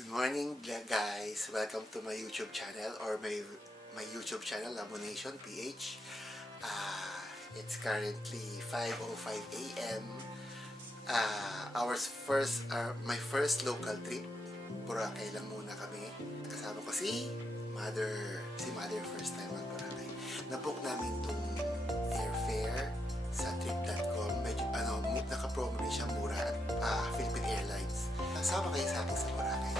Good morning guys! Welcome to my YouTube channel or my YouTube channel, Lamonation PH. It's currently 5:05 AM. My first local trip. Boracay lang muna kami. Kasama ko si Mother first time at Boracay. Nabook namin tong airfare sa trip.com. Medyo naka-promo rin siya, mura at Philippine Airlines. Sama kayo sa akin sa Boracay.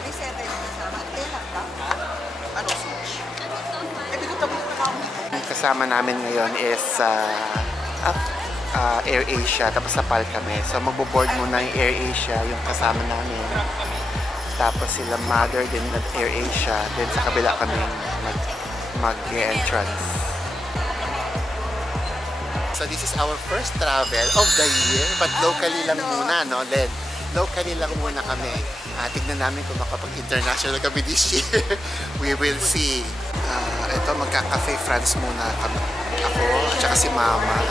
May 7 kasama. Ano switch? Ang kasama namin ngayon is Air Asia, tapos sa PAL kami. So magbo-board muna yung Air Asia, yung kasama namin. Tapos sila Mother din at Air Asia. Then sa kabila kami mag-entrance. So this is our first travel of the year, but locally lang muna, no, Len? Locally lang muna kami. Tignan namin kung makapag-international kami this year. We will see. Ito, magka-cafe France muna kami. Ako, at saka si Mama.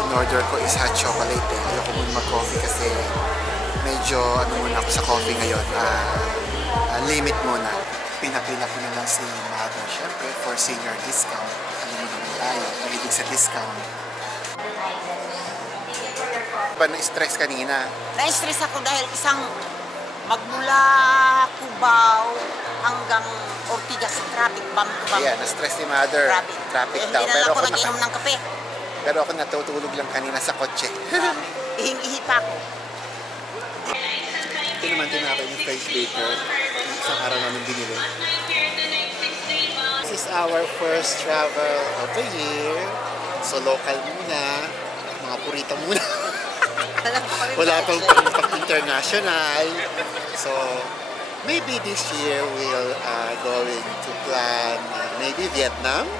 In order ko is hot chocolate. Ayoko muna mag-coffee kasi medyo muna ako sa coffee ngayon. Limit muna. Pinapila ko na lang si Mother, syempre, for senior discount. Ano mo naman tayo, mahilig sa discount. Ba na-stress kanina? Na-stress ako dahil magmula Cubao hanggang Ortigas, traffic bump. Yeah, na-stress ni Mother. Traffic daw. Hindi na ako nag-inom ng kape. Pero ako natutulog lang kanina sa kotse. Ihing-ihi pa ako. Ito naman tinapay yung face baker. Isang araw namin binili. This is our first travel of the year. So local muna. Mga purita muna. Wala pang international. So maybe this year we'll going to plan maybe Vietnam.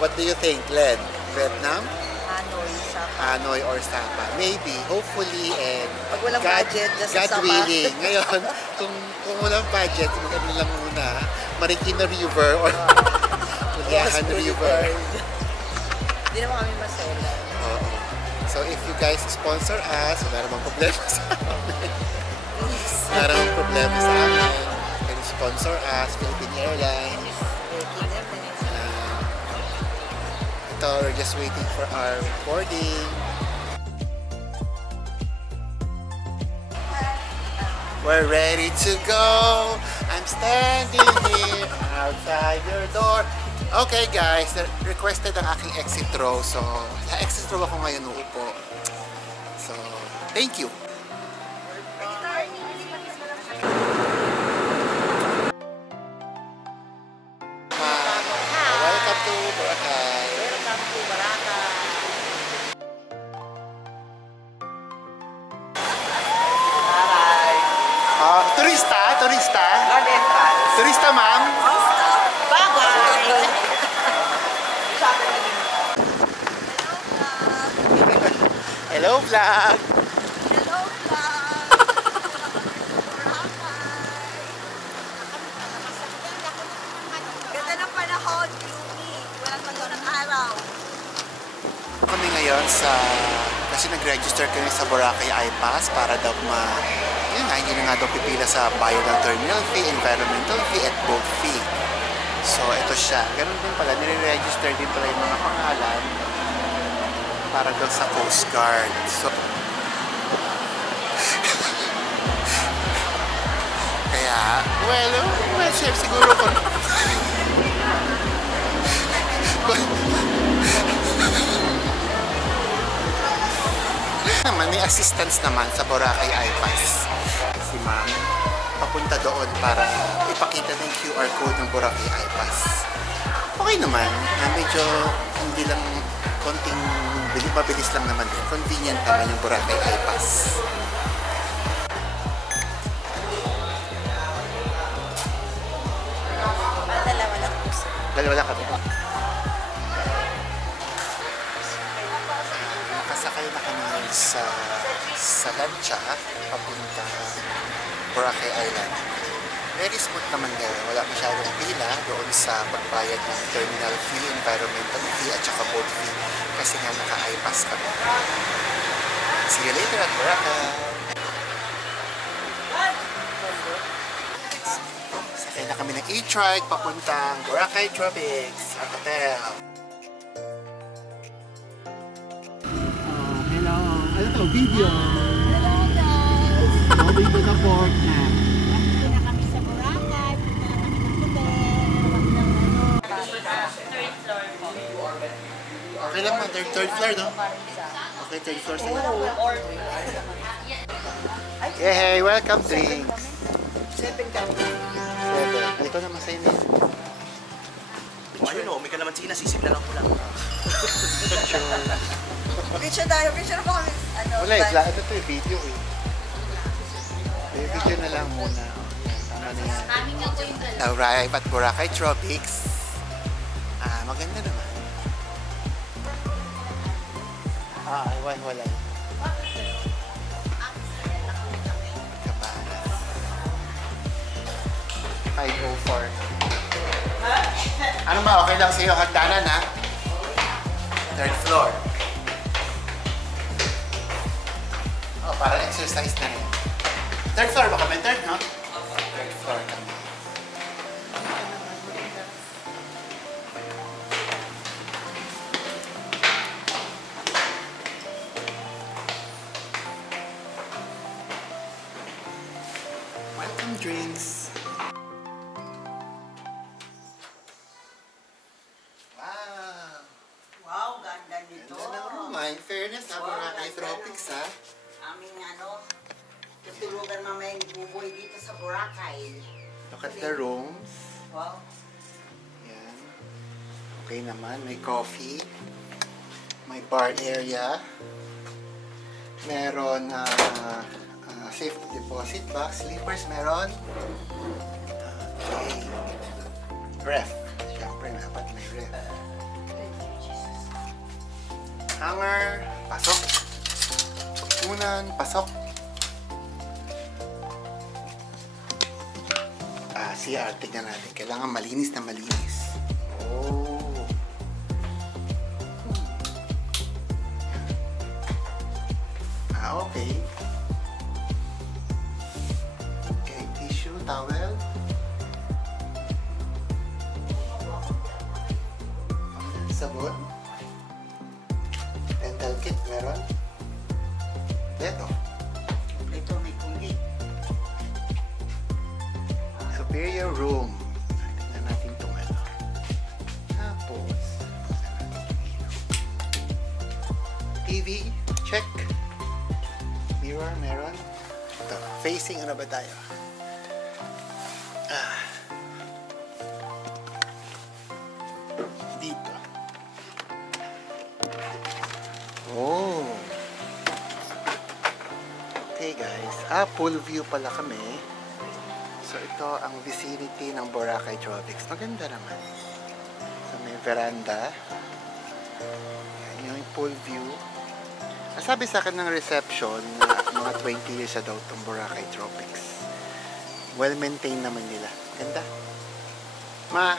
What do you think, Len? Vietnam? Hanoi or Sapa. Maybe, hopefully, and pag walang budget, God willing. Ngayon, kung walang budget, mag-ano lang muna, Marikina River or Puliahan River. Hindi naman kami masela. So if you guys sponsor us, wala namang problema sa amin. Wala namang problema sa amin. You can sponsor us, Philippine Airlines. Ito, we're just waiting for our boarding. We're ready to go. I'm standing here outside your door. Okay guys, requested ang aking exit row. So, sa exit row ako ngayon uupo. So, thank you. Welcome to Boracay. Welcome to Boracay. Turista? Guard entrance. Turista, ma'am? Bye-bye. Hello, vlog! Hello, vlog. Ganda ng panahon, gloomy. Walang magaw ng araw. Kami ngayon kasi nag-register kami sa Boracay iPass para daw hindi na nga daw pipila sa bayad ng terminal fee, environmental fee, at boat fee. So, ito siya. Ganun din pala, nire-register din pala yung mga pangalan para daw sa Coast Guard. So, kaya, well, chef, siguro kung naman, may assistance naman sa Boracay iPass. Si ma'am, papunta doon para ipakita ng QR code ng Boracay iPass. Okay naman, medyo hindi lang konting mabilis lang naman din. Convenient naman yung Boracay iPass. Dalawa lang. Dalawa lang kami. Nakasakay na kami sa lancha papunta Boracay Island. Very smooth naman din. Wala masyadong pila doon sa pagbayad ng terminal fee, environmental fee at saka boat fee kasi nga naka-iPass kami. See you later at Boracay. Sakay na kami ng e-trike papuntang Boracay Tropics, our hotel. Hello. Ano to? Video. Hello guys! Going to the port na. Dito na kami sa Boracay. Punta na kami ng hotel. Third floor po. Okay lang mo, third floor, no? Okay, third floor sa'yo. Hey, welcome drinks. 7 kami. 7. Ito naman sa'yo na. Ayun o, may kalamansi na, sisignalan ko lang. Picture tayo, picture po kami. Ano, Wala, ano to yung video eh. May video na lang muna. Tama na yan. Kami nga po yung dalawa. Arrive at Boracay Tropics. Maganda naman. Wala. Kapanas. 5:04. Ano ba? Okay lang sa'yo? Hagdanan ha? Third floor. Oh, para exercise na rin. Third floor ba kami? Third, no? Third floor kami. Welcome drinks. Wow! Wow, ganda nito. Ganda ng room ha. In fairness ha, Boracay Tropics ha. Aming tutulugan mamaya yung buboy dito sa Boracay. Look at the rooms. Wow. Yan. Okay naman, may coffee. May bar area. Meron safe deposit box. Slippers meron. Okay. Ref. Siyempre, dapat may ref. Hanger. Pasok. Unan. Pasok. CR. Tignan natin. Kailangan malinis na malinis. Oh. Okay. Okay, tissue, towel. Sabon. Dental kit, meron. Ito. Ito may kunggit. Superior room. Tingnan natin itong ano. Tapos, TV, check. Mirror, meron. Ito, facing ano ba tayo? Dito. Oh. Okay guys, pool view pala kami. So ito ang vicinity ng Boracay Tropics. Maganda naman. So may veranda. Yan yung pool view. Nasabi sa akin ng reception na mga 20 years na daw itong Boracay Tropics. Well-maintained naman nila. Ganda. Ma!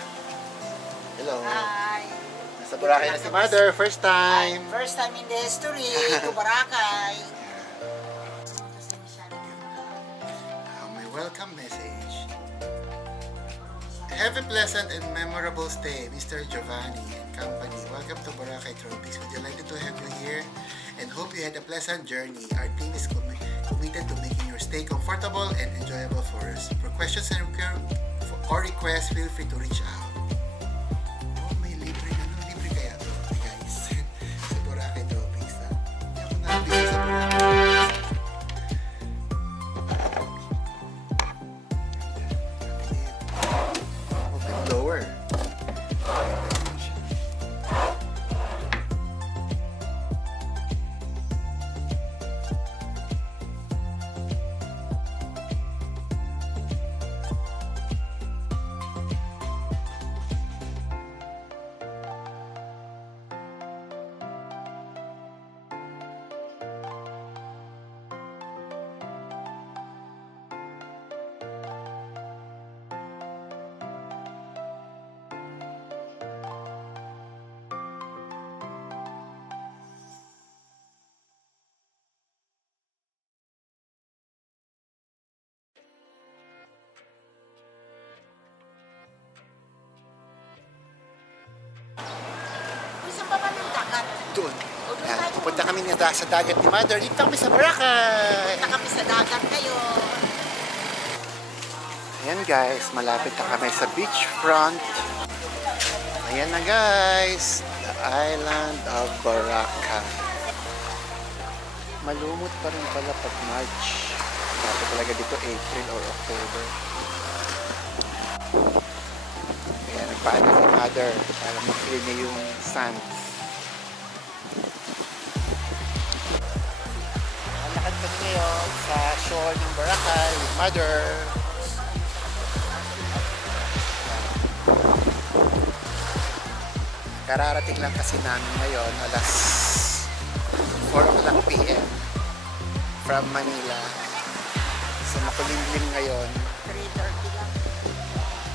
Hello. Hi. Nasa Boracay na si Mother. First time. First time in the history to Boracay. My welcome message. Have a pleasant and memorable stay, Mr. Giovanni and company. Welcome to Boracay Tropics. We're delighted to have you here and hope you had a pleasant journey. Our team is committed to making your stay comfortable and enjoyable for us. For questions and requests, feel free to reach out. Oh, may libre. Ano libre kaya to, guys? Sa Boracay Tropics. Hindi ako nabigay sa Boracay Tropics. Open blower. doon. Ayan, pupunta kami sa dagat ni Mother. Dito kami sa Boracay. Punta kami sa dagat ngayon. Ayan guys, malapit na kami sa beachfront. Ayan na guys, the island of Boracay. Malumot pa rin pala pag March. Dapat talaga dito April or October. Kaya nagpaano si Mother para ma-clear niya yung sand. Lakad kami ngayon sa shore ng Boracay with Mother. Kararating lang kasi namin ngayon alas 4 o'clock PM from Manila. So makulimlim ngayon. 3:30 lang.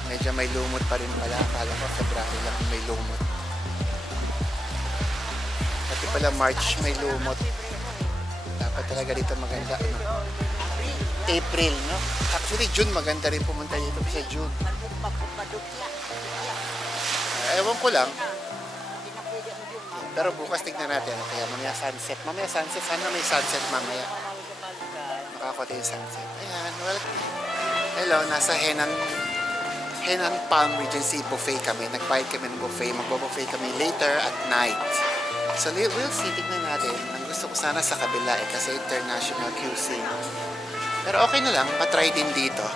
Medyo may lumot pa rin pala. Akala ko February lang may lumot. Pati pala March may lumot. Dapat talaga dito maganda. Ano? April, no? Actually June maganda rin pumunta dito sa June. Ewan ko lang. Pero bukas tignan natin. Kaya mamaya sunset. Mamaya sunset. Sana may sunset mamaya. Makakote yung sunset. Ayan. Well, hello. Nasa Henan Palm Regency buffet kami. Nagbayad kami ng buffet. Magbo-buffet kami later at night. So we'll see. Tignan natin. Ang gusto ko sana sa kabila kasi international cuisine. Pero okay na lang. Patry din dito.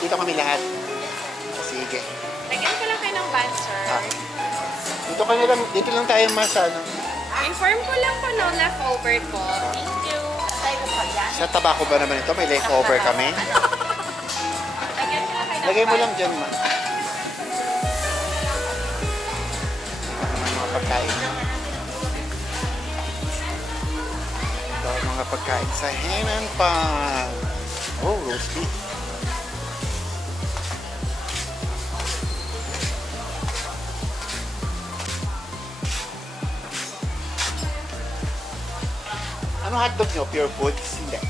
Dito kami lahat. Sige. Lagyan ko lang kayo ng band, sir. Dito lang tayo ano. Inform ko lang po no leftover ko. Thank you. Sa tabako ba naman ito? May leftover kami. Lagyan ko lang kayo ng Lagay mo lang dyan, ma. Mga pagkain. Ito, mga pagkain sa Henan Palm. Oh, roast beef. Ano hotdog nyo? Pure Foods? Hindi.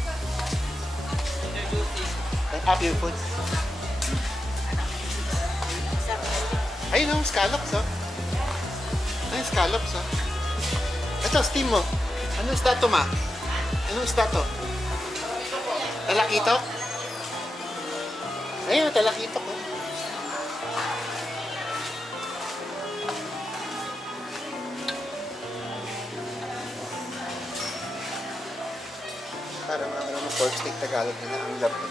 Pure Foods. Ayun ang scallops, oh. Ayun, scallops, oh. Ito, steam mo. Anong stato, ma? Anong stato? Talakito? Ayun, talakito ko. Parang pork steak Tagalog na ang love ko.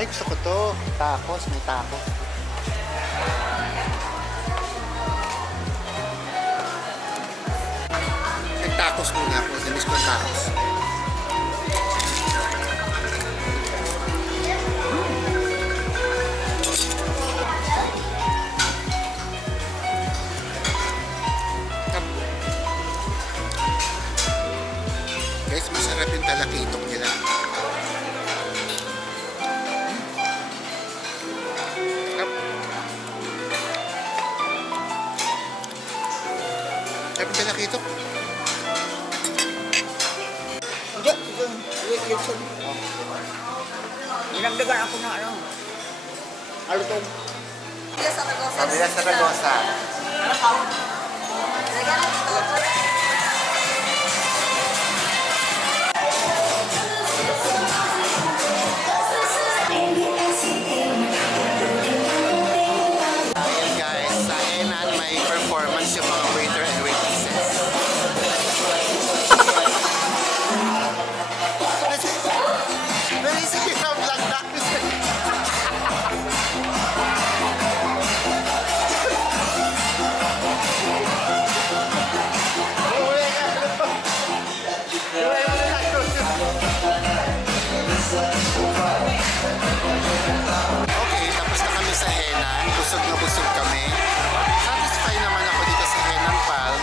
Ay, gusto ko to. Tacos. May tacos. Nag-tacos muna ako. Namiss ko ang tacos. Guys, masarap yung talakitong nila. Sabi ka nakita? Hindi. Dinagdagan ako ng ano. Ano to? Sabi Sabi sa Ragosa. kami. Satisfy naman ako dito sa Henan Palm.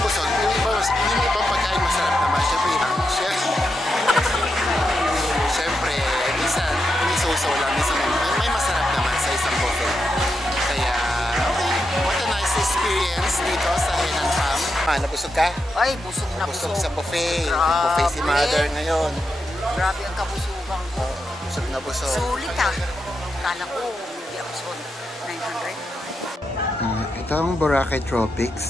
Busog. Yung ibang pagkain masarap naman. Siyempre, minsan, may so-so lang. Minsan may masarap naman sa isang buffet. Kaya, okay. What a nice experience dito sa Henan Palm. Nabusog ka? Ay, busog na Busog busog. sa buffet. Grabe. Buffet si Mother ngayon. Grabe ang kabusugan ko. Busog na busog. Sulit ah. Kala ko, hindi ako sulit. 900. Ito ang Boracay Tropics.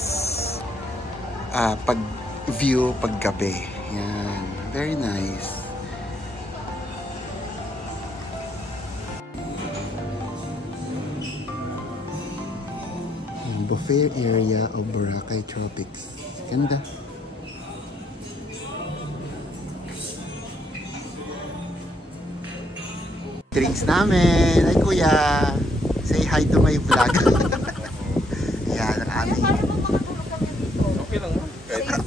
Pag-view, pag-gabi. Yan. Very nice. Yung buffet area of Boracay Tropics. Ganda. Drinks namin. Ay kuya, say hi to my vlog. Yan ang aming. Okay lang mo.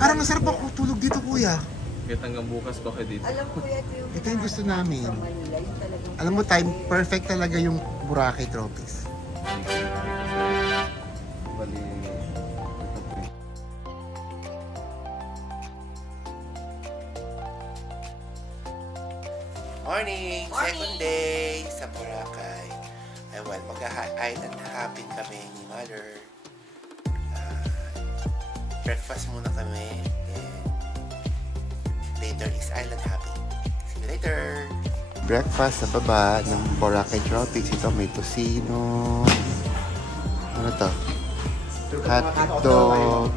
Parang masarap ako tulog dito kuya. Kahit hanggang bukas ba kayo dito? Alam ko ito yung Ito yung gusto namin. Manila, yung talagang... Alam mo time, perfect talaga yung Boracay Tropics. Bali, Morning! Second day sa Boracay. Ay well, mag-island hopping kami ni Mother. Breakfast muna kami. Then later is island hopping. See you later! Breakfast sa baba ng Boracay Tropics. Ito may tocino. Ano to? Hotdog.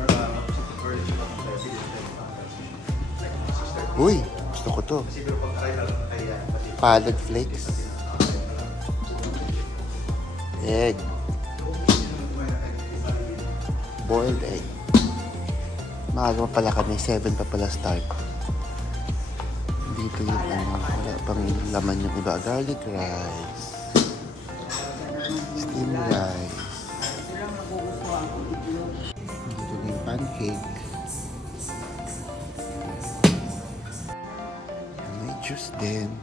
Uy! Gusto ko to. Palad flakes. Egg. Boiled egg. Maaga pa pala kami. 7 pa pala start. Dito yung wala pang laman yung iba. Garlic rice. Steam rice. Dito yung pancake. May juice din.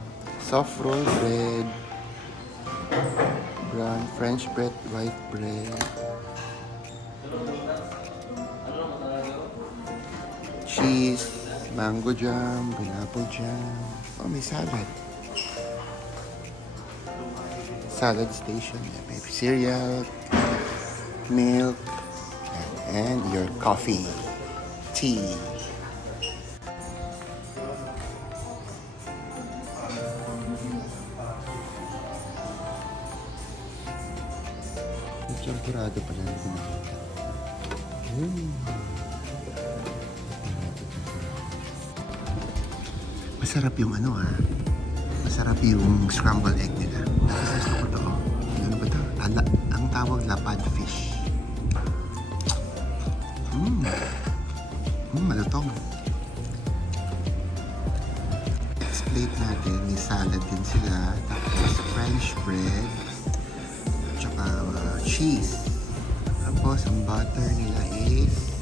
Soft roll bread. Brown French bread, white bread. Cheese, mango jam, pineapple jam. Oh, may salad. Salad station. May cereal, milk, and your coffee, tea. Champurado pala na pinakita. Masarap yung ano ha. Masarap yung scrambled egg nila. Kasi gusto ko to. Ano ba ito? Ang tawag lapad fish. Malutong. Next plate natin, may salad din sila. Tapos French bread. Tsaka cheese. Tapos ang butter nila is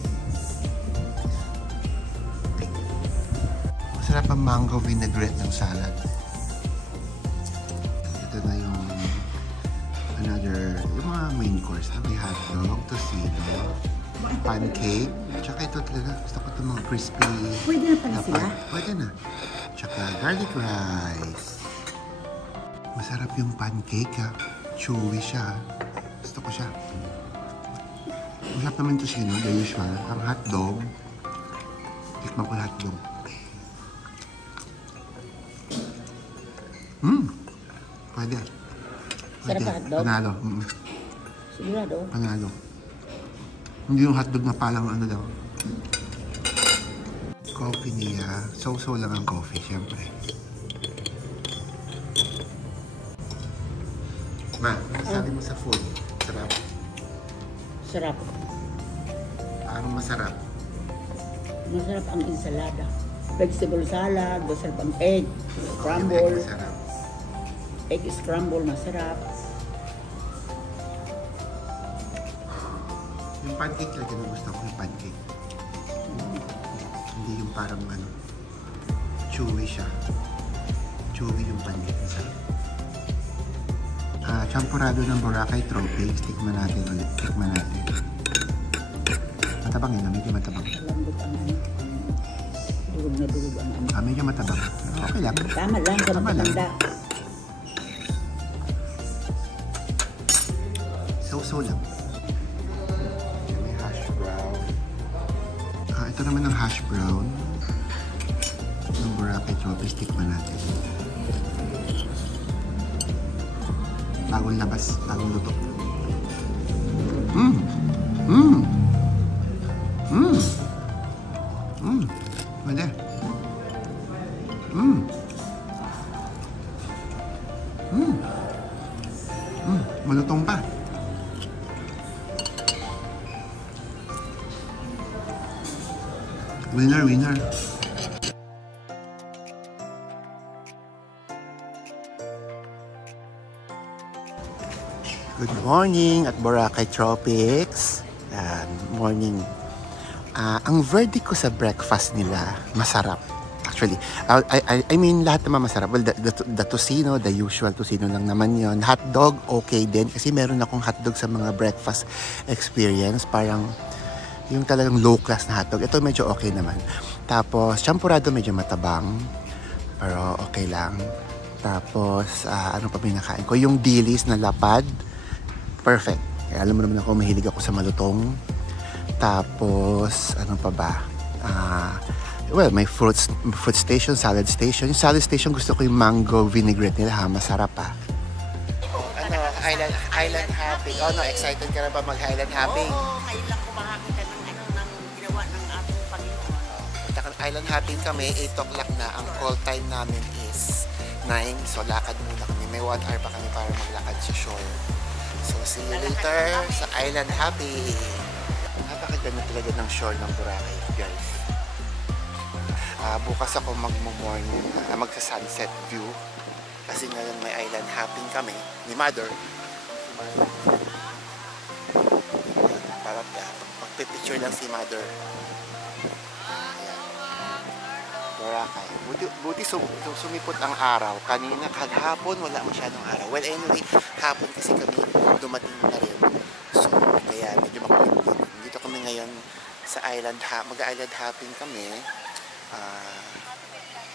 masarap ang mango vinaigrette ng salad. Ito na yung yung mga main course na may hotdog, tocino, pancake. Tsaka ito talaga, gusto ko itong mga crispy. Pwede na pala sila? Pwede na. Tsaka garlic rice. Masarap yung pancake ha. Chewy siya. Gusto ko siya. Masarap naman ito sino, the usual. Ang hotdog. Tikman ko yung hotdog. Pwede. Sarap ang hotdog? Panalo. Sigurado. Panalo. Hindi yung hotdog na palang ano daw. Coffee niya. So-so lang ang coffee, syempre. Ma, sabi mo sa food. Sarap. Sarap. Ang masarap. Masarap ang ensalada. Vegetable salad, masarap ang egg, Yung egg scramble. masarap. Egg scramble, masarap. Yung pancake talaga na gusto ko yung pancake. Hindi yung parang ano, chewy siya. Chewy yung pancake. Masarap. Champurado ng Boracay Tropics. Tikman natin ulit. Tikman natin. Matabang yun. Medyo matabang. Lambot ang ano. Durog na durog ang ano. Medyo matabang. Pero okay lang. Tama lang sa Tama lang. matanda. So lang. May hash brown. Ito naman ang hash brown ng Boracay Tropics. Tikman natin. Bagong labas, bagong luto. Pwede. Malutong pa. Winner, winner. Good morning at Boracay Tropics. Morning. Ang verdict ko sa breakfast nila, masarap. Actually, I mean, lahat naman masarap. Well, the tocino, the usual tocino lang naman yon. Hotdog, okay din. Kasi meron akong hotdog sa mga breakfast experience. Parang yung talagang low class na hotdog. Ito medyo okay naman. Tapos, champurado medyo matabang. Pero okay lang. Tapos, ano pa pinakain ko? Yung dilis na lapad. Perfect. Kaya alam mo naman ako, mahilig ako sa malutong. Tapos, ano pa ba? Well, may fruit station, salad station. Yung salad station, gusto ko yung mango vinaigrette nila, masarap pa. Island hopping. Oh no, excited ka na ba mag-island hopping? Oo, ngayon lang kumakakita ng ginawa ng ating Panginoon. Island hopping kami, 8 o'clock na. Ang call time namin is 9. So, lakad muna kami. May 1 hour pa kami para maglakad sa shore. So, see you later sa island hopping. Napakaganda talaga ng shore ng Boracay, guys. Bukas ako magmo-morning, magsa-sunset view. Kasi ngayon may island hopping kami ni Mother. Para magpipicture lang si Mother. Boracay. Buti sumipot ang araw. Kanina, kaghapon, wala masyadong araw. Well, anyway, hapon kasi kami dumating na rin. So, kaya medyo makulit. Dito kami ngayon sa island, mag-island hopping kami.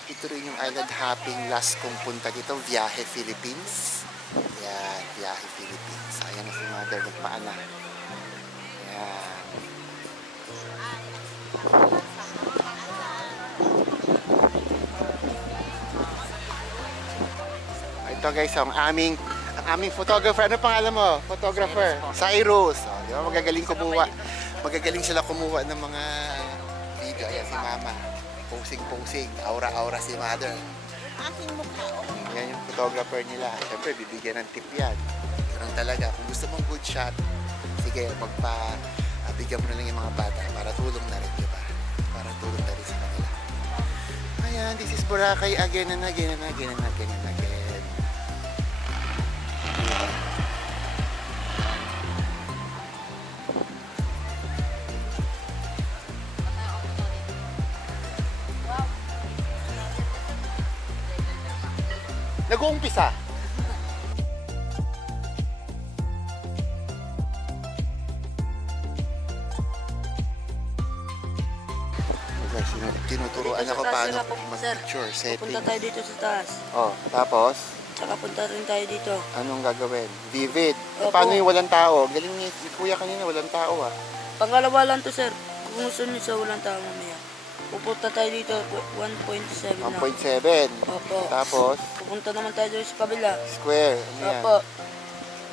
Ito rin yung island hopping last kong punta dito, Viaje Philippines. Yan, Viaje Philippines. Ayan na si Mother, nagpaana. Yan. Ito guys, ang aming photographer. Ano pangalan mo? Photographer. Cyrus. Di ba? Magagaling sila kumuha ng mga video. Ayan si Mama. Posing. Aura-aura si Mother. Aking mukha. Yan yung photographer nila. Siyempre, bibigyan ng tip yan. Ganun talaga. Kung gusto mong good shot, sige, bigyan mo na lang yung mga bata para tulong na rin, diba? Para tulong na rin sa kanila. Ayan, this is Boracay again and again and again and again and again. Nag-uumpisa. Guys, tinuturuan ako paano mag-picture setting. Punta tayo dito sa taas. Oh, tapos? Tsaka punta rin tayo dito. Anong gagawin? Vivid. Opo. Paano yung walang tao? Galing ni Kuya kanina, walang tao ah. Pangalawa lang to, sir. Kung gusto niyo sa walang tao mamaya. Pupunta tayo dito, 1.7 na. 1.7. Opo. Tapos? Pupunta naman tayo dito sa kabila. Square. Ano yan? Opo.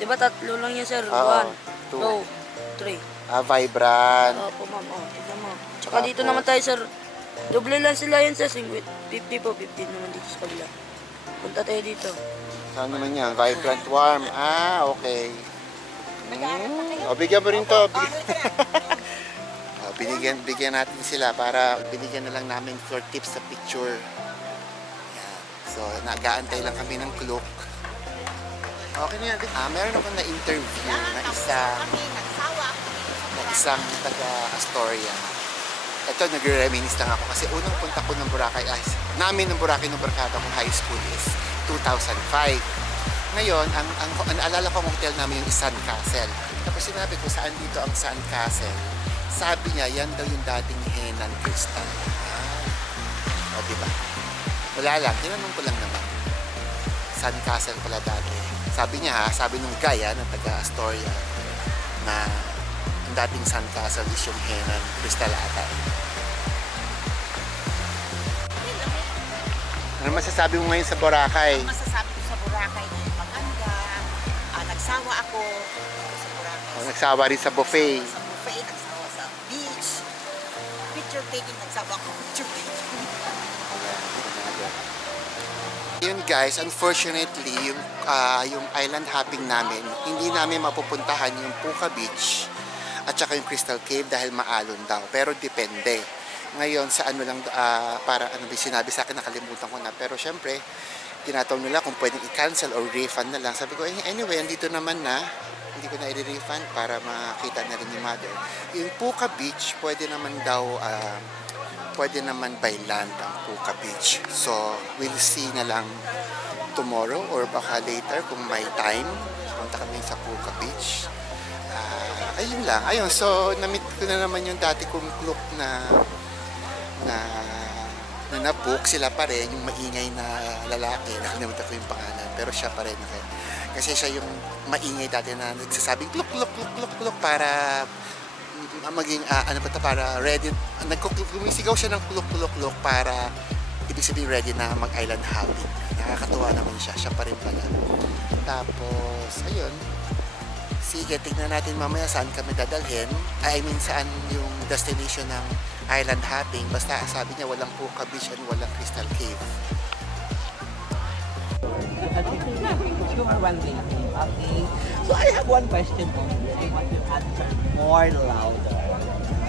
Diba tatlo lang yan, sir? 1, Oo, 2, 3. Vibrant. Opo, ma'am. O, tignan mo. Tsaka Tapos? dito naman tayo, sir. Doble lang sila yan, sir. 50 po, 15 naman dito sa kabila. Punta tayo dito. Saan naman yan? Vibrant warm. Okay. O, bigyan mo rin to. Bigyan natin sila para binigyan na lang namin for tips sa picture. Yan. So, nag-aantay lang kami ng clock. Okay na yan. Meron ako na-interview na isang taga-Astoria. Ito, nagre-reminisce lang ako kasi unang punta ko ng Boracay, namin ng Boracay ng barkada kong high school is 2005. Ngayon, ang naalala ko ang hotel namin yung Sun Castle. Tapos sinabi ko, saan dito ang Sun Castle? Sabi niya, yan daw yung dating Henan Crystal. O, diba? Wala lang, tinanong ko lang naman. Sun Castle pala dati. Sabi niya sabi nung guy na taga Astoria, na ang dating Sun Castle is yung Henan Crystal ata. Ano masasabi mo ngayon sa Boracay? Ang masasabi ko sa Boracay na maganda. Nagsawa ako sa Boracay. Nagsawa rin sa buffet. Sa buffet, nagsawa sa beach. Picture taking, nagsawa ako picture taking. Yun guys, unfortunately, yung island hopping namin, hindi namin mapupuntahan yung Puka Beach at saka yung Crystal Cave dahil maalon daw. Pero depende. Ngayon sa ano lang, para ano ba sinabi sa akin, nakalimutan ko na. Pero syempre, tinatawag nila kung pwedeng i-cancel or refund na lang. Sabi ko, anyway, andito naman na. Hindi ko na i-refund para makita na rin ni mother. Yung Puka Beach, pwede naman daw, pwede naman by land ang Puka Beach. So, we'll see na lang tomorrow or baka later kung may time. Punta kami sa Puka Beach. Ayun lang. Ayun, so na-meet ko na naman yung dati kong club na na-book. Sila pa rin, yung maingay na lalaki. Nakalimutan ko yung pangalan. Pero siya pa rin. Kasi siya yung maingay dati na nagsasabing kluk, kluk, kluk, kluk, kluk para maging, para ready. Gumisigaw siya ng kluk, kluk, kluk para ibig sabihin ready na mag-island hopping. Nakakatuwa naman siya. Siya pa rin pala. Tapos, ayun. Sige, tignan natin mamaya saan kami dadalhin. I mean, saan yung destination ng island hopping. Basta sabi niya walang Puka Beach and walang Crystal Cave. One thing. Okay. So I have one question for you. I want you to answer more louder.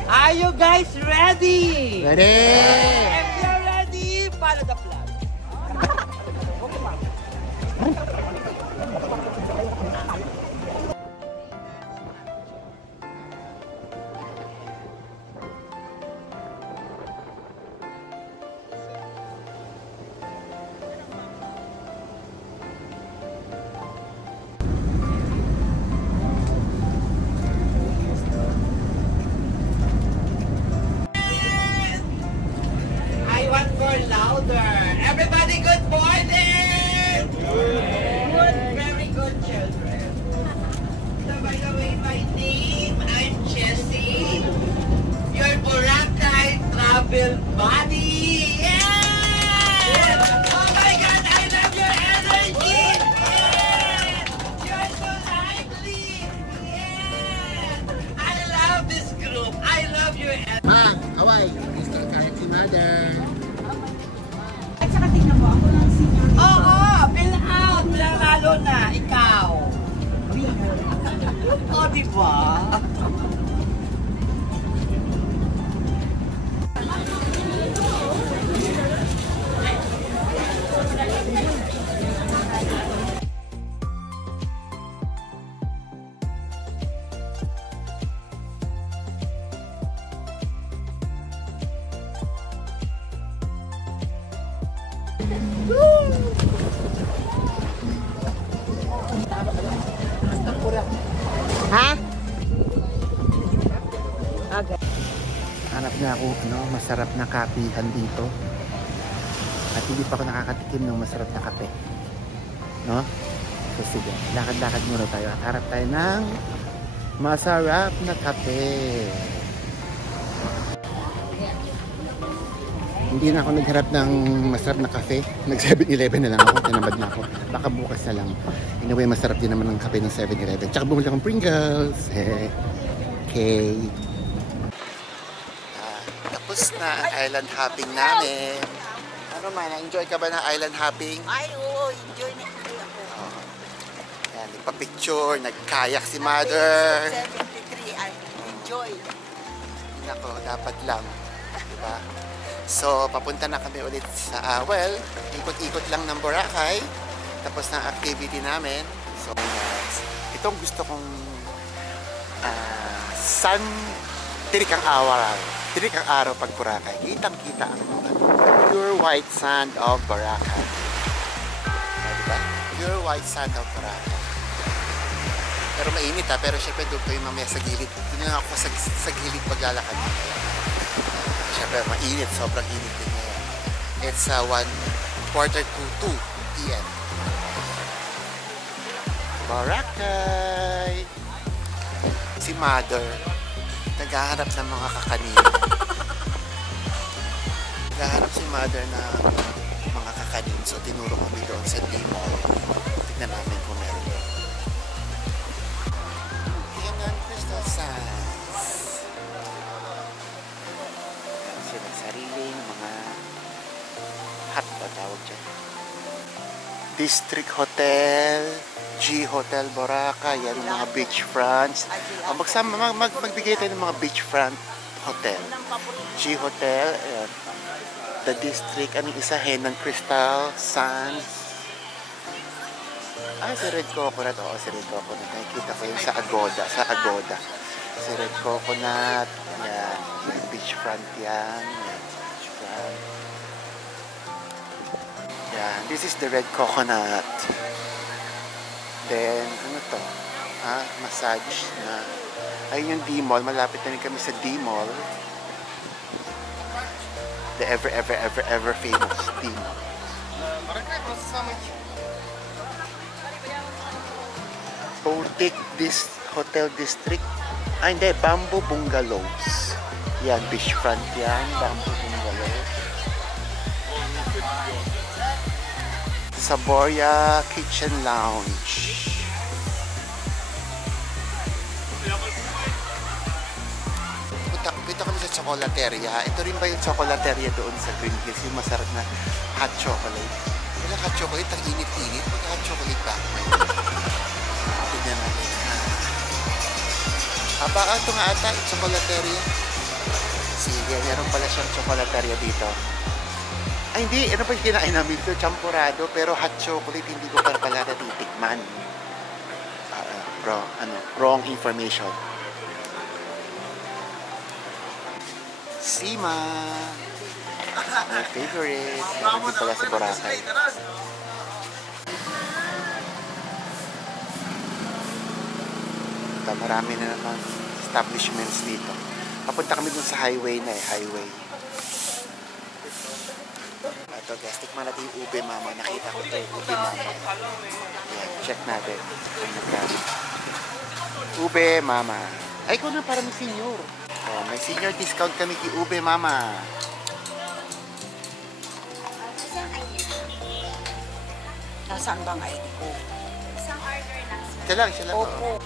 Are you guys ready? Ready! If you're ready, follow the plan. Louder. Everybody, good morning! Good, very good, children. So, by the way, my name, I'm Jessie, your Boracay travel buddy. Yes! Oh my God, I love your energy! Yes! You're so lively! Yes! I love this group. I love your energy. Ma, away! Gusto kahit si mother. At saka tingnan mo, ako lang senior. Oo, fill out. Lalo na, ikaw. O, diba? Ha? Hanap na ako, masarap na kapihan dito. At hindi pa ako nakakatikim ng masarap na kape. No? So sige, lakad-lakad muna tayo at harap tayo ng masarap na kape. Hindi na ako nagharap ng masarap na kape. Nag 7-Eleven na lang ako. Tinamad na ako. Baka bukas na lang. Anyway, masarap din naman ng kape ng 7-Eleven. Tsaka bumili akong Pringles. Okay. Tapos na ang island hopping namin. Ano man, enjoy ka ba ng island hopping? Ay, oo, enjoy na enjoy ako. Yan, nagpa-picture, nagkayak si mother. 73, I enjoy. Nako, dapat lang. Diba? So, papunta na kami ulit sa, ikot-ikot lang ng Boracay. Tapos na activity namin. So, itong gusto kong tirikang araw pag Boracay. Kitang-kita ang pure white sand of Boracay. Diba? Pure white sand of Boracay. Pero mainit ha, pero syempre doon kayo mamaya sa gilid. Doon lang ako sa gilid paglalakad. Syempre mainit, sobrang init din ngayon. It's 1:45 p.m. Boracay! Si Mother, naghahanap ng mga kakanin. Naghahanap si Mother ng mga kakanin. So tinuro kami doon sa D-Mall. Tignan namin kung meron doon. Crystal Sands. Ayan sila sariling mga hut ba tawag dyan? District Hotel, G Hotel Boracay, yan yung mga beachfronts. Magbigay tayo ng mga beachfront hotel. G Hotel, ayan. The District, anong isa? Henang Crystal Sands. Si Red Coconut. Oo, si Red Coconut. Nakikita ko yun sa Agoda. Si Red Coconut. Yan. Yung beachfront yan. Yan. Beachfront. Yan. This is the Red Coconut. Then, ano to? Massage na. Ayun yung D-Mall. Malapit na rin kami sa D-Mall. The ever famous D-Mall. Boutique Hotel District. Hindi, Bamboo Bungalows. Yan, beachfront yan. Bamboo Bungalows. Saboria Kitchen Lounge. Punta kami sa Chocolateria. Ito rin ba yung Chocolateria doon sa Green Hills? Yung masarap na hot chocolate. Walang hot chocolate, ang init-init. Hot chocolate ba? Tignan natin. Ito nga ata, yung Chocolateria. Sige, meron pala siyang Chocolateria dito. Ay, hindi. Ano pa yung kinain namin ito? Champurado, pero hot chocolate, hindi ko pala natitikman. Wrong information. Sima. My favorite. Meron din pala sa Boracay. Marami na naman establishments dito. Papunta kami dun sa highway na highway. Ito guys, tikman natin yung ube mama. Nakita ko ito yung ube mama. Ayan, check natin. Ube mama. Ay, ikaw na para may senior. Oh, may senior discount kami kay ube mama. Nasaan bang ID ko? Siya lang. Opo.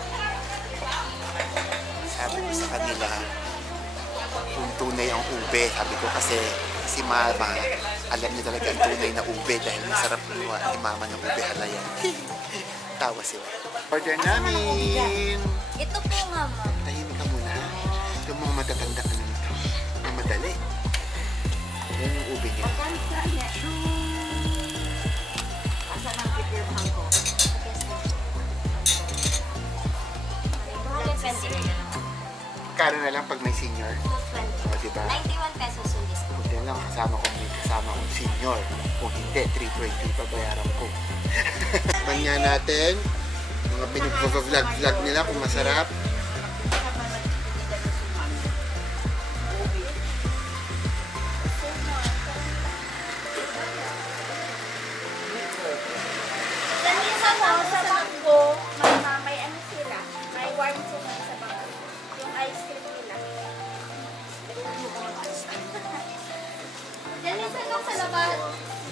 Sabi ko sa kanila, kung tunay ang ube, sabi ko kasi si mama, alam niya talaga ang tunay na ube dahil masarap luwa ni mama ng ube halayan. Tawa sila. Order namin! Ito po nga, ma'am. Tahimik ka muna. Ito mga matatanda ka na nito. Ang madali. Yan yung ube niya. Asan ang pipirmahan ko? Kano na lang pag may senior? O, diba? 91 pesos yung discount. Buti lang kasama kong senior. Kung hindi, 320 pabayaran ko. Manya natin. Mga pinag-vlog nila kung masarap. Sa bangko, may ano sila, may warm sila sa bangko. Yung ice cream nila. Yan minsan lang sa labas.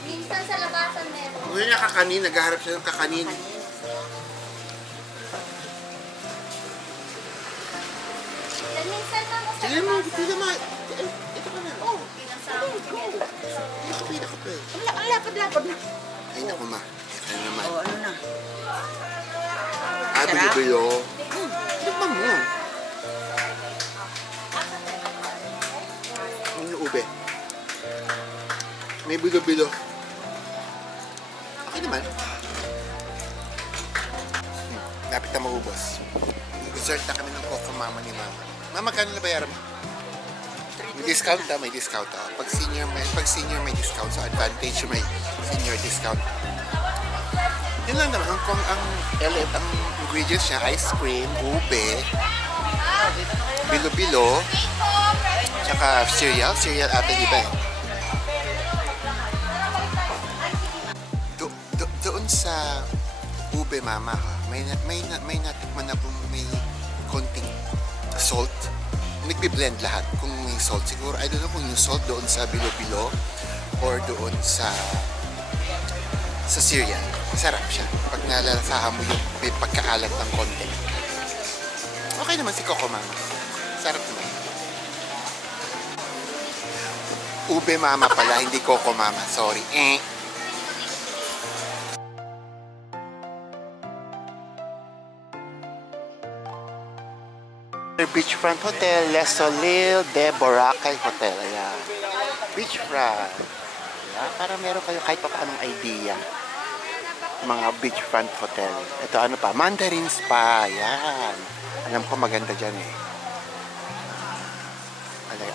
Minsan sa labasan meron. Kung yun yung kakanin, naghaharap siya ng kakanin. Yan minsan lang sa Sige mo, labasan. pila mo. Ito ka na. Oh, pinasama ko. Pila ka pa eh. Ang lapad-lapad na. Ay naku ma. Ano naman? Ano na? Bilo-bilo. Tikman mo. Ano yung ube? May bilo-bilo. Okay naman. Lapit na maubos. Dessert na kami ng coco mama ni mama. Mama, kano na bayaran mo? May discount ha, may discount ha. Pag senior may discount. So advantage may senior discount. Yun lang naman, ang ingredients niya, ice cream, ube, bilo-bilo, tsaka cereal ata iba eh. Doon sa ube mama, may natikman na kung may konting salt. Nagbi-blend lahat kung may salt. Siguro, I don't know kung yung salt doon sa bilo-bilo or doon sa cereal. Masarap siya. Pag nalalasahan mo yung may pagkaalat ng konti. Okay naman si Coco Mama. Sarap naman. Ube Mama pala, hindi Coco Mama. Sorry. Beachfront Hotel, Les Solil de Boracay Hotel. Ayan. Beachfront. Ayan. Para meron kayo kahit pa paanong idea. Mga beachfront hotel. Ito ano pa? Mandarin Spa. Ayan. Alam ko maganda dyan eh.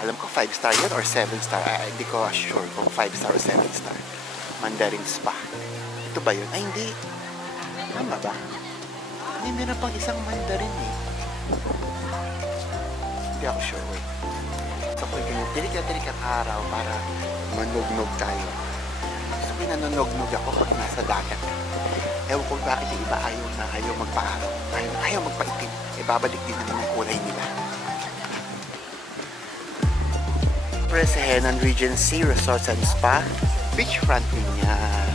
Alam ko 5 star yun or 7 star. Hindi ko sure kung 5 star or 7 star. Mandarin Spa. Ito ba yun? Ay hindi. Tama ba? Hindi, meron pang isang Mandarin eh. Hindi ako sure. Wait. So kung tirik ang araw para manugnog tayo. So pinanunugnog ako pag nasa dagat. Ewan ko bakit yung iba ayaw magpa-araw. Ayaw magpa-itim. Babalik din naman ang kulay nila. Sa Henan Regency Resorts and Spa. Beachfront din yan.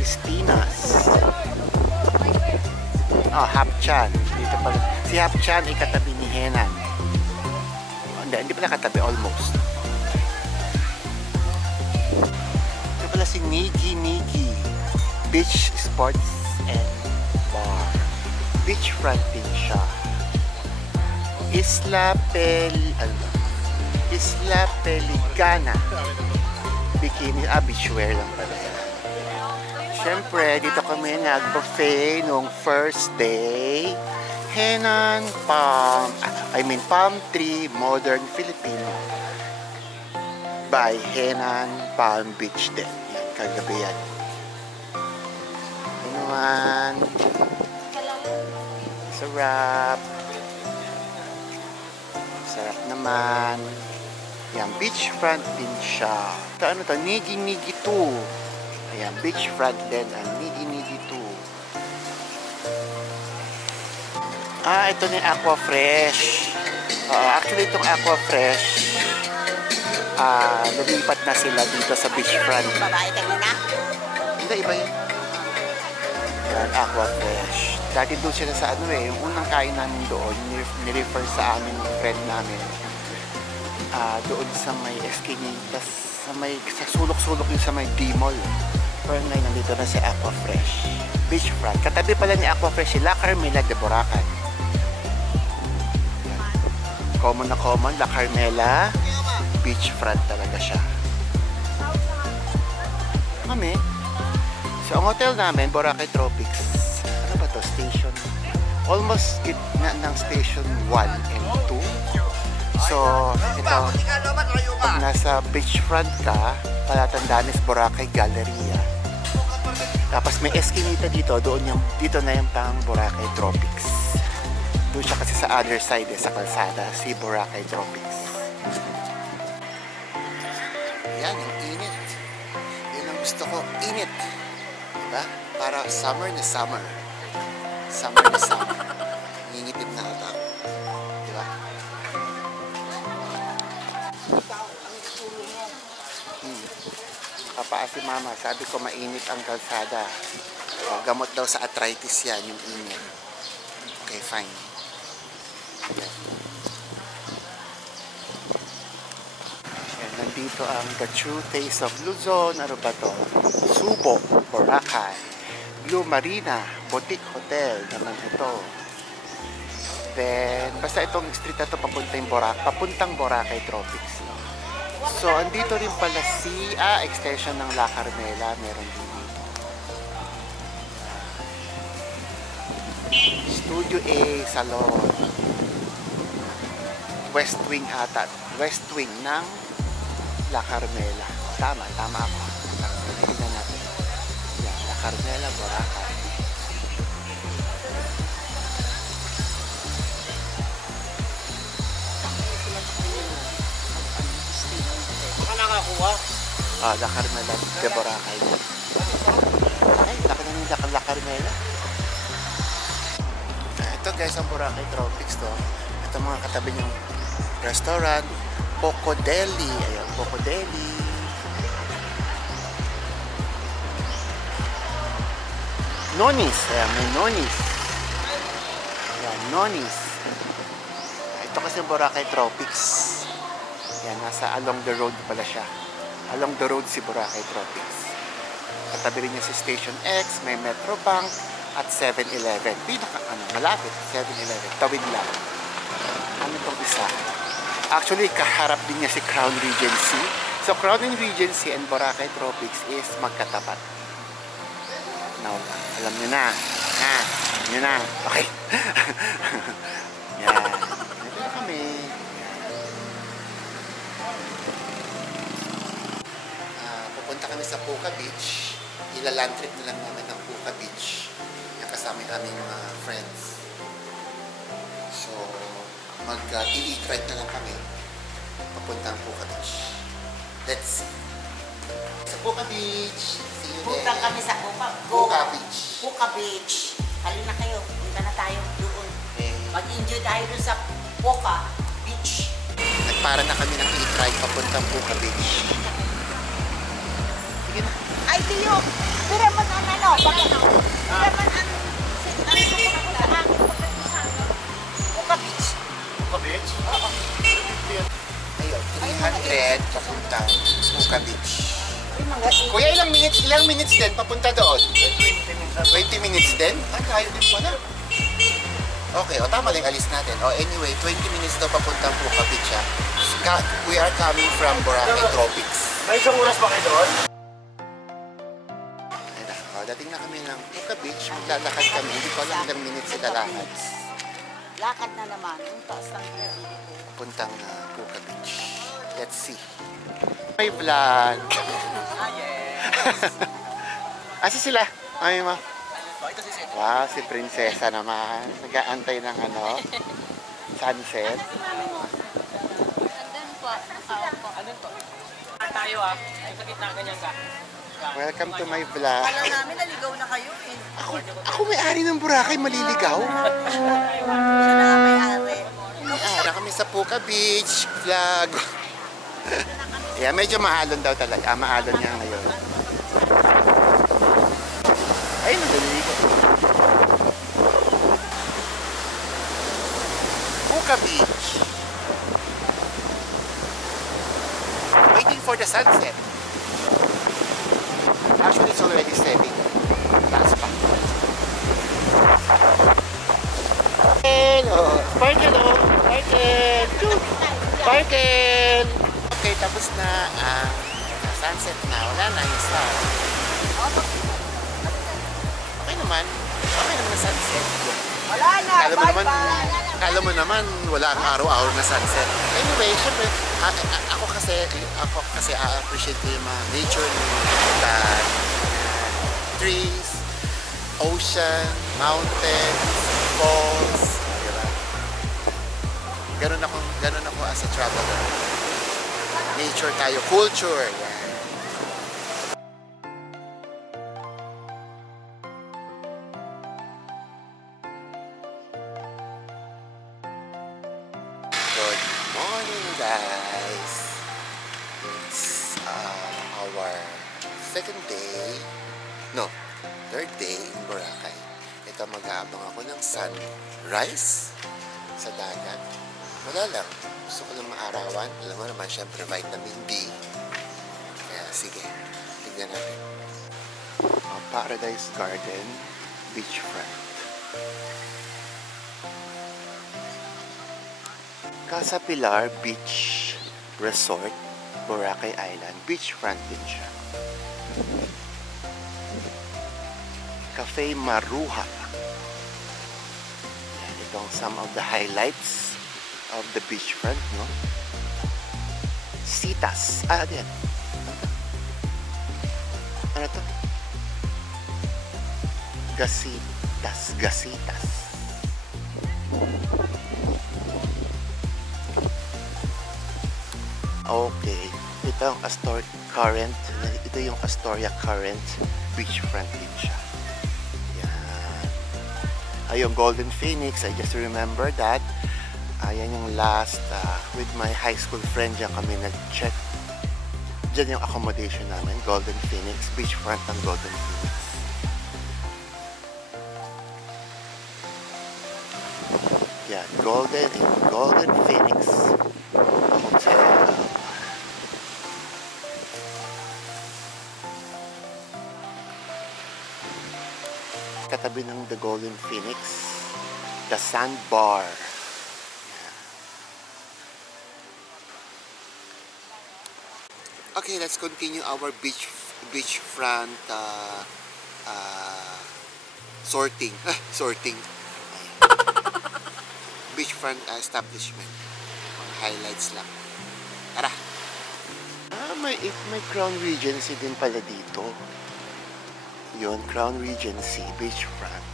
Christina's. Hapchan. Dito pala. Si Hapchan ay katabi ni Henan. Hindi pala katabi. Almost. Ito pala si Nigi Beach Sports and Bar. Beachfront din siya. Isla Peligana. Bikini. Beachwear lang pala. Siyempre, dito kami nag-buffet nung first day. Henan Palm Tree Modern Filipino by Henan Palm Beach din. Yan, kagabi yan. Ito naman. Sarap. Sarap naman. Yan, beachfront din siya. Ito ano to? Nigi 2. Ayan, beachfront din ang Nigi 2. Ito na yung Aqua Fresh. Actually, itong Aqua Fresh, lumipat na sila dito sa beachfront. Babae kanina? Hindi, iba yun. Ayan, Aqua Fresh. Dati doon sila sa yung unang kain namin doon, nirefer sa amin ng friend namin. Doon sa may Esquinitas, sa sulok-sulok yung sa may D-Mall. Pero ngayon, nandito na si Aqua Fresh. Beachfront. Katabi pala ni Aqua Fresh si La Carmela de Boracay. Common na common, La Carmela. Beachfront talaga siya. Kami. So, ang hotel namin, Boracay Tropics. Ano ba to? Station. Almost gitna ng station 1 and 2. So, ito. Pag nasa beachfront ka, palatandaan is Boracay Galleria. Tapos may eskinita dito, dito na yung pang Boracay Tropics. Doon siya kasi sa other side sa kalsada, si Boracay Tropics. Yan, yung init. Yun ang gusto ko, init. Diba? Para summer na summer. Summer na summer. Ngingitim na ata. Diba? Kapaa si mama, sabi ko mainit ang kalsada. Gamot daw sa arthritis yan, yung init. Okay, fine. Ayan. Nandito ang The True Taste of Luzon. Ano ba to? Subo, Boracay. Blue Marina, Boutique Hotel naman ito. Then, basta itong street na ito papuntang Boracay Tropics. So, andito rin pala si extension ng La Carmela. Meron din dito. Studio A, Salon. West Wing ata. West Wing ng La Carmela. Tama ako. Tignan natin. Yan, La Carmela, Boracay. Baka nakakuha. La Carmela de Boracay. Ay, laki na yung La Carmela. Ito guys, ang Boracay Tropics to. Ito mga katabi niyang restaurant. Poco Deli. Ayan, Poco Deli. Nonis. Ayan, may Nonis. Ayan, Nonis. Ito kasi yung Boracay Tropics. Ayan, nasa along the road pala siya. Along the road si Boracay Tropics. Katabi rin niya si Station X, may Metro Bank at 7-Eleven. Malapit, 7-Eleven. Tawid lang. Ano itong isa? Actually, kaharap din niya si Crown Regency. So, Crown Regency and Boracay Tropics is magkatapat. Now, alam niyo na. Alam niyo na. Okay. Yan. Ito na kami. Pupunta kami sa Puka Beach. Ilaland trip na lang namin ng Puka Beach. Yung kasama kami mga friends. So, mag-i-eat right na lang kami. Papunta ang Puka Beach. Let's see. Sa Puka Beach. See you there. Punta kami sa Puka Beach. Puka Beach. Halina kayo. Punta na tayo doon. Okay. Mag-enjoy tayo doon sa Puka Beach. Nagpara na kami ng eat right papuntang Puka Beach. Sige na. Ay, Tiyo, tira man ang ano, bakit? Tira man ang sa akin pagkakasama. Puka Beach. Puka Beach? Oo. Ayun, 300 papuntang Puka Beach. Kuya, ilang minutes din papunta doon? 20 minutes din? Ay, kaya din pala. Okay, tama lang alis natin. Anyway, 20 minutes daw papuntang Puka Beach ha. We are coming from Boracay Tropics. May isang oras ba kayo doon? Dating na kami ng Puka Beach, maglalakad kami. Hindi ko alam ilang minutes sila lakad. Lakad na naman. Yung taas ng Puntang Puka Beach. Let's see. May vlog. Asa sila? Ay, ma. Wow, si Prinsesa naman. Nag-aantay ng sunset. Tayo Ay, sa gitna ganyan ka. Welcome to my vlog. Kala namin naligaw na kayo eh. Ako may-ari ng Boracay, maliligaw. Siya na nga may-ari. Ara kami sa Puka Beach vlog. Yeah, medyo maalon daw talaga. Maalon niya ngayon. Ay, naliligo. Puka Beach. Waiting for the sunset. Actually, it's already setting. Taas pa. Hello! Sparkle! Sparkle! Sparkle! Okay, tapos na ang sunset na. Wala na yung sun. Okay naman. Okay naman ang sunset. Wala na. Kala mo naman, wala ang araw-araw na sunset. Anyway, syempre, ako kasi appreciate ko yung mga nature, trees, ocean, mountains, falls, diba? Ganun ako as a traveler. Nature tayo, culture, yan. Good morning, guys. It's our third day in Boracay. Ito, mag-aabang ako ng sunrise sa dagat. Wala lang. Gusto ko lang maarawan. Alam mo naman, syempre, vitamin D. Kaya, sige. Tignan natin. Paradise Garden, beachfront. Casa Pilar Beach Resort, Boracay Island. Beachfront din siya. Cafe Maruha. Yan, itong some of the highlights of the beachfront, no? Citas. Yan. Ano to? Gasitas. Okay. Ito ang Ito yung Astoria Current beachfront din siya. Yan. Ayun, Golden Phoenix. I just remember that. Ayan yung last with my high school friend. Diyan kami nag-check. Diyan yung accommodation namin. Golden Phoenix. Beachfront ng Golden Phoenix. Yan. Golden Phoenix Hotel. Katabi ng The Golden Phoenix, The Sandbar. Okay, let's continue our beachfront sorting. Beachfront establishment. Mga highlights lang. Tara! May Crown Regency din pala dito. Yun, Crown Regency, beachfront.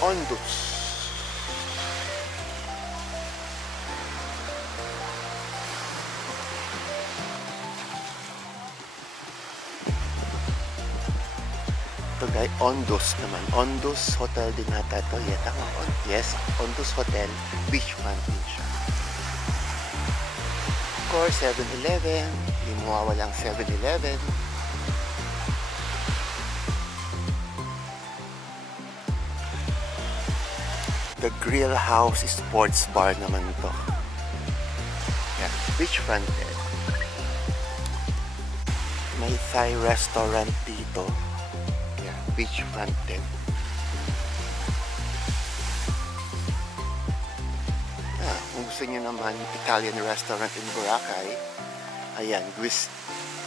Ondos. Ito guys, Ondos naman. Ondos Hotel din nata ito. Yeah, tama. Yes, Ondos Hotel, beachfront din siya. Of course, 7-Eleven. Hindi mawawalang 7-Eleven. The Grill House Sports Bar naman ito. Yan, beachfront din. May Thai restaurant dito. Yan, beachfront din. Kung gusto nyo naman Italian restaurant in Boracay, ayan,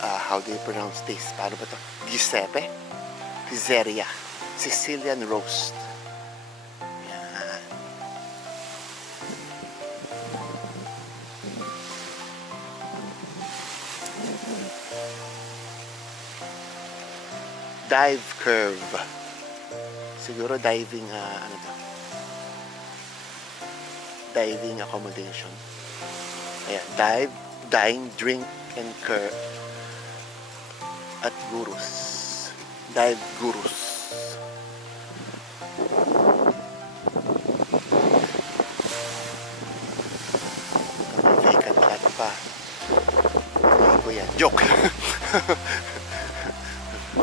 how do you pronounce this? Paano ba ito? Giuseppe Pizzeria Sicilian Roast. Yan. Dive Curve. Siguro diving, ano to? Diving accommodation. Ayan, dine, drink, and curve at Gurus. Dive Gurus. May vacant lot pa. Hindi ko yan. Joke!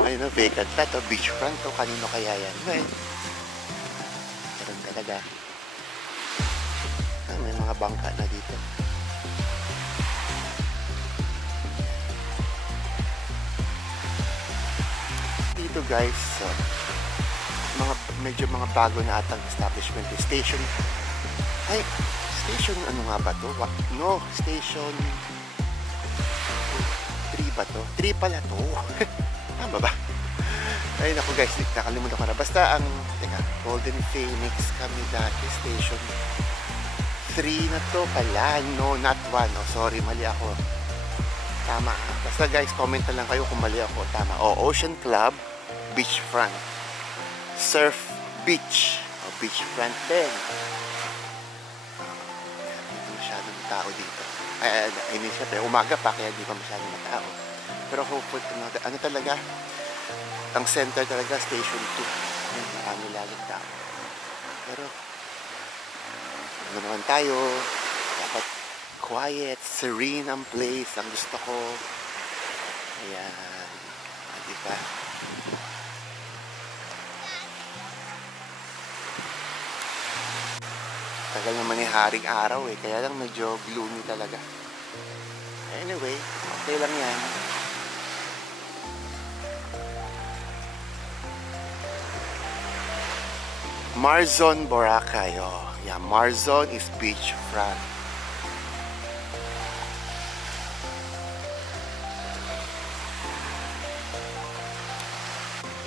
Ayun na, vacant lot. Beachfront. Kanino kaya yan? Well, meron talaga. May mga bangka na dito. Dito guys, medyo mga bago na atang establishment. Station ano nga ba to? No, station 3 ba to? 3 pala to. Tama ba? Ay naku guys, nakalimutan ko na. Basta Golden Phoenix kami dati, station 3 na to pala. No, not 1. Oh, sorry, mali ako. Tama. Basta guys, comment na lang kayo kung mali ako. Tama. Ocean Club, beachfront. Surf Beach. Beachfront din. Hindi masyadong tao dito. Hindi syempre, umaga pa kaya hindi pa masyadong tao. Pero hopefully, ano talaga? Ang center talaga, station 2. Marami laging tao. Pero ano naman tayo, dapat quiet, serene ang place, ang gusto ko. Ayan, diba? Tagal naman yung haring araw kaya lang medyo gloomy talaga. Anyway, okay lang yan. Marzon, Boracay. Yeah, Marzon is beachfront.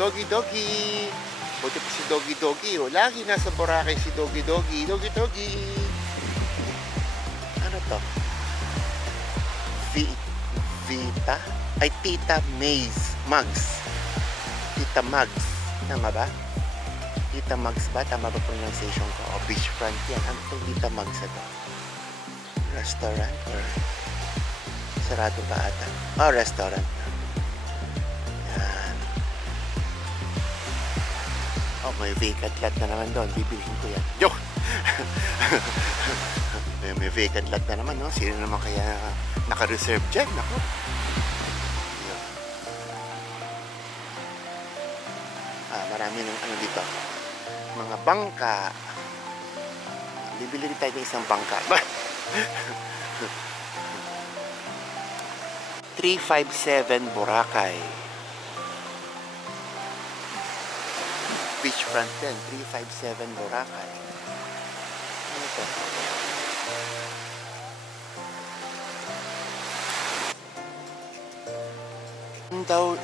Doggy Doggy. Buti pa si Doggy Doggy. Lagi nasa Boracay si Doggy Doggy. Doggy Doggy. Ano to? Vita? Ay, Tita Mugs. Tita Mugs. Tama ba? Tita Mugs ba? Tama ba pronunciation ko? O, beachfront yan. Ano itong Tita Mugs ito? Restaurant or sarado pa ata? Oh, restaurant. Yan. Oh, may vacant lot na naman doon. Bibilhin ko yan. Joke! may vacant lot na naman, no? Sino naman kaya naka-reserve dyan? Naku. Yun. Marami ng ano dito. Mga bangka. Bibili rin tayo ng isang bangka. 357 Boracay. Beachfront din. 357 Boracay. Ano ito?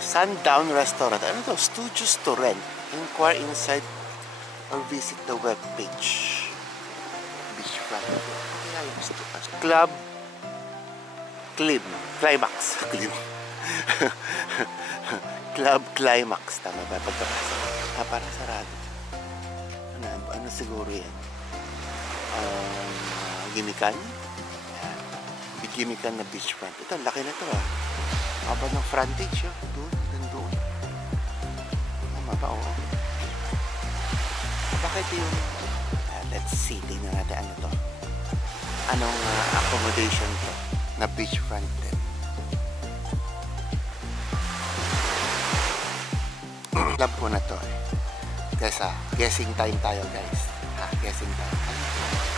Sundown Restaurant. Ano ito? Studios to rent. Inquire inside or visit the webpage. Beachfront. Club Climax. Club Climax. Tama ba pagkapasok? Parang sarado. Ano siguro yan? Gimikan? Yan. Gimikan na beachfront. Ito, laki na ito ah. Haba ng frontage yun. Doon. Tama ba? Oo. Bakit yung... let's see. Tingnan natin ano to. Anong accommodation to na beachfront din. Alam ko na to eh. Guys guessing time tayo guys. Guessing time.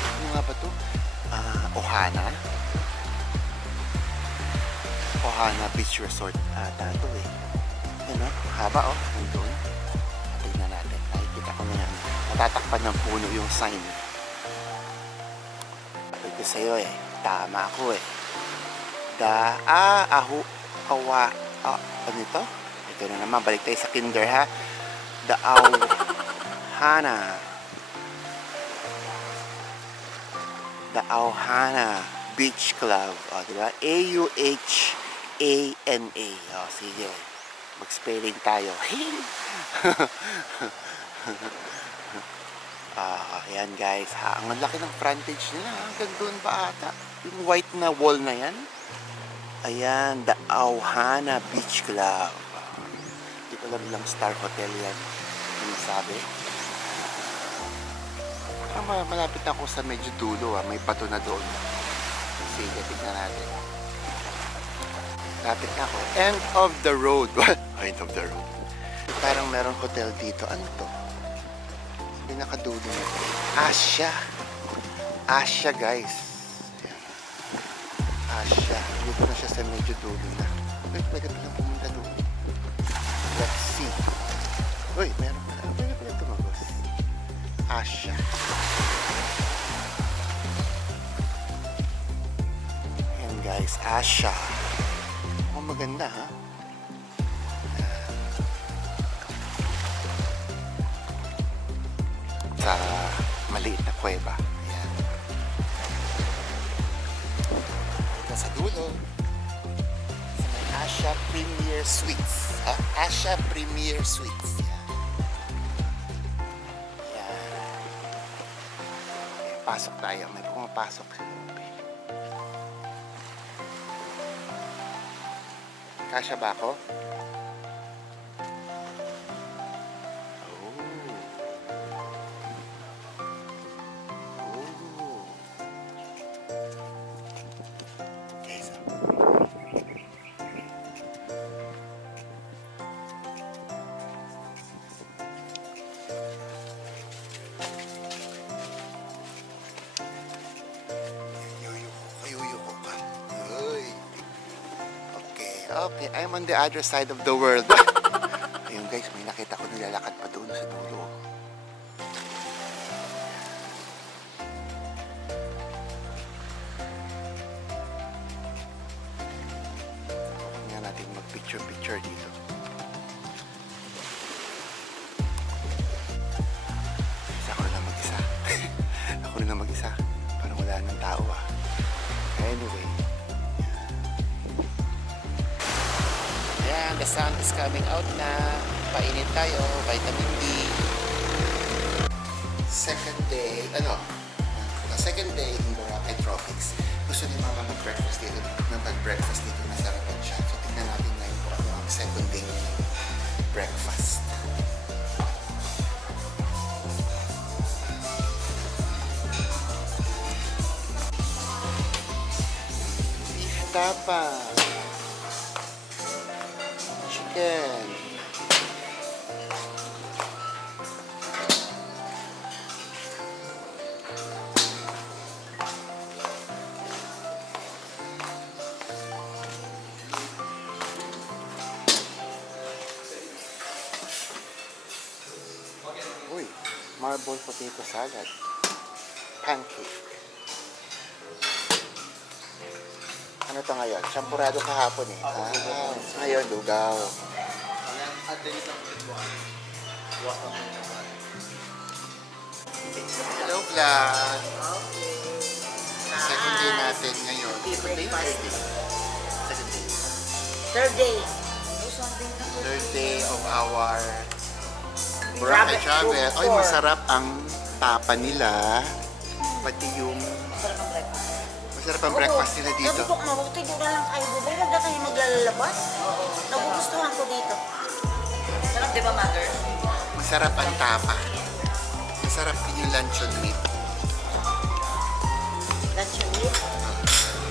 Ano nga ba to? Ohana Beach Resort ata to eh. Ano? Haba oh. Nandun. Tingnan natin. Nakikita ko na yan. Natatakpan ng puno yung sign. Sabi ko sa'yo eh. Tama ako eh. Ano ito? Ito na naman. Balik tayo sa kinder ha. The Auhana Beach Club. O, diba? A-U-H-A-N-A. O, sige. Mag-spelling tayo. Ayan guys. Ang laki ng frontage nila. Hanggang doon pa ata. Yung white na wall na yan. Ayan. The Auhana Beach Club. Hindi ko alam ilang star hotel yan. Ano sabi? Malapit na ako sa medyo dulo may bato na doon. Sige, tignan natin. Lapit na ako. End of the road. End of the road. Parang meron hotel dito. Ano to? Pinakadulo na to. Asia guys. Ayan. Asia. Dito na siya sa medyo dulo na. Pwede palang pumunta doon. Let's see. Uy, meron pala. Pwede palang tumagos. Asia. Ayan guys, Asia. Maganda ha. Sa maliit na kuweba. Ayan. Sa dulo. Sa may Asia Premier Suites. Asia Premier Suites. Pasok tayo. May pumapasok sa loob. Kasya ba ako? Okay, so. Okay, I'm on the other side of the world. Ayun guys, may nakita ko nilalakad pa doon sa dulo. Huwag nga natin mag-picture dito. Ako na lang mag-isa. Parang wala nang tao. tao Anyway. Ayan, the sun is coming out na. Painit tayo, vitamin D. Second day in Boracay Tropics. Gusto ni Mama mag-breakfast dito. Mag-breakfast dito, masarapan siya. So, tingnan natin ngayon kung ano ang second day ng breakfast. Tapa. Chicken. Uy, marble potato salad. Pancake. Ano to ngayon? Champurado kahapon eh. Ngayon, lugaw. Hello, vlog! Second day natin ngayon. Second day? Second day. Third day. Third day of our Boracay travel. Ay, masarap ang tapa nila. Pati yung masarap ang breakfast nila dito. Sabi ko, mabuti doon na lang kayo. Bubay, huwag na kayo maglalabas. Nagugustuhan ko dito. Sarap, di ba, mother? Masarap ang tapa. Masarap din yung luncheon meat. Luncheon meat.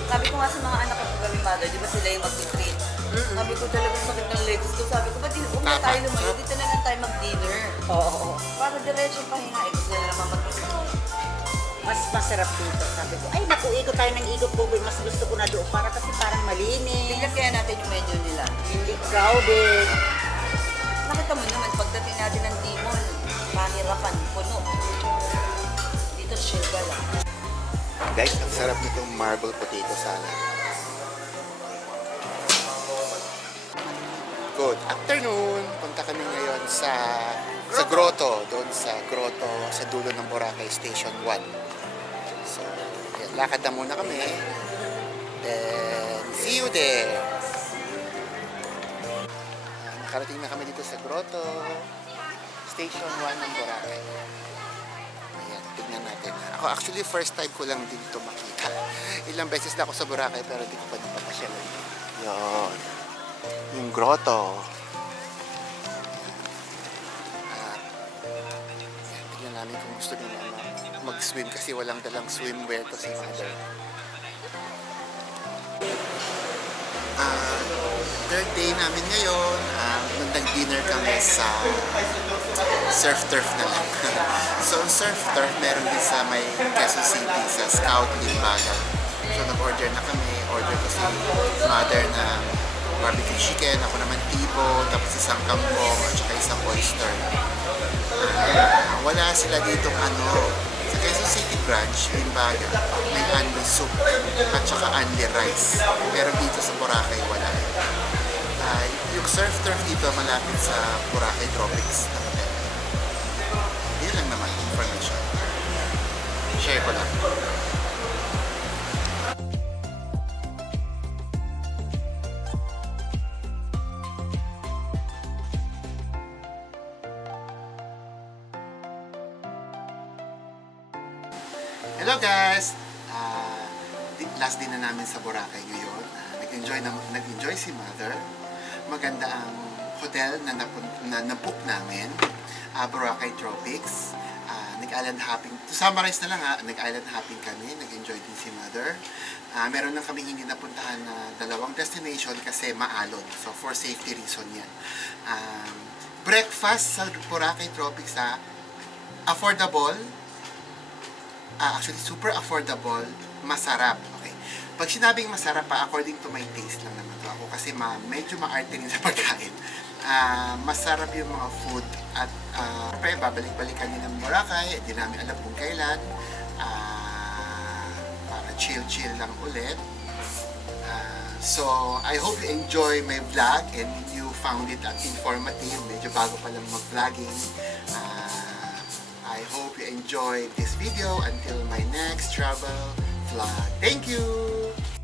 Sabi ko nga sa mga anak ko kagabi, mother, di ba sila yung mag-treat? Sabi ko talagang sakit ng legs ko. Sabi ko, ba't huwag na tayo lumayo? Dito na lang tayo mag-dinner. Oo. Para diretso pahinga. Eh, gusto na naman mag-treat. Mas masarap dito. Sabi ko, ay naku, ikot tayo ng ikot po. Mas gusto ko na doon. Para kasi parang malinis. Tingnan kaya natin yung menu nila. Hindi crowded. Nakita mo naman, pagdating natin ng Timon, mahirapan, puno. Dito, chill ka lang. Guys, ang sarap nitong marble potato salad. Good afternoon! Punta kami ngayon sa grotto. Doon sa grotto sa dulo ng Boracay Station 1. So, yan, lakad na muna kami. Then, see you there! Nakarating na kami dito sa grotto. Station 1 ng Boracay. Ayan, tignan natin. Ako actually first time ko lang din ito makita. Ilang beses na ako sa Boracay pero hindi ko pa napapasyalan. Yun. Yung grotto. Ayan, tignan namin kung gusto ni Mama mag-swim kasi walang dalang swimwear to si Mother. Third day namin ngayon. Nag-dinner kami sa surf turf na lang. So, surf turf meron din sa may Quezon City sa Scout Limbaga. So, nag-order na kami. Order ko si Mother na barbecue chicken. Ako naman tipo, tapos isang kangkong at saka isang oyster. Wala sila dito sa Quezon City branch, Limbaga, may only soup at saka only rice. Pero dito sa Boracay, wala. Yung surf turf dito malapit sa Boracay Tropics na hotel. Yun lang naman, information. Share ko lang. Hello guys! Last din na namin sa Boracay ngayon. Nag-enjoy si Mother. Maganda ang hotel na nabook namin. Boracay Tropics. Nag-island hopping. To summarize na lang nag-island hopping kami. Nag-enjoy din si Mother. Meron lang kami hindi napuntahan na dalawang destination kasi maalon. So for safety reason yan. Breakfast sa Boracay Tropics affordable. Actually, super affordable, masarap. Okay. Pag sinabing masarap according to my taste lang naman to ako kasi medyo maarte rin sa pagkain. Masarap yung mga food at babalik-balikan din ng Boracay. Hindi namin alam kung kailan. Para chill-chill lang ulit. So, I hope you enjoy my vlog and you found it informative. Medyo bago pa lang mag-vlogging. I hope you enjoyed this video. Until my next travel vlog. Thank you!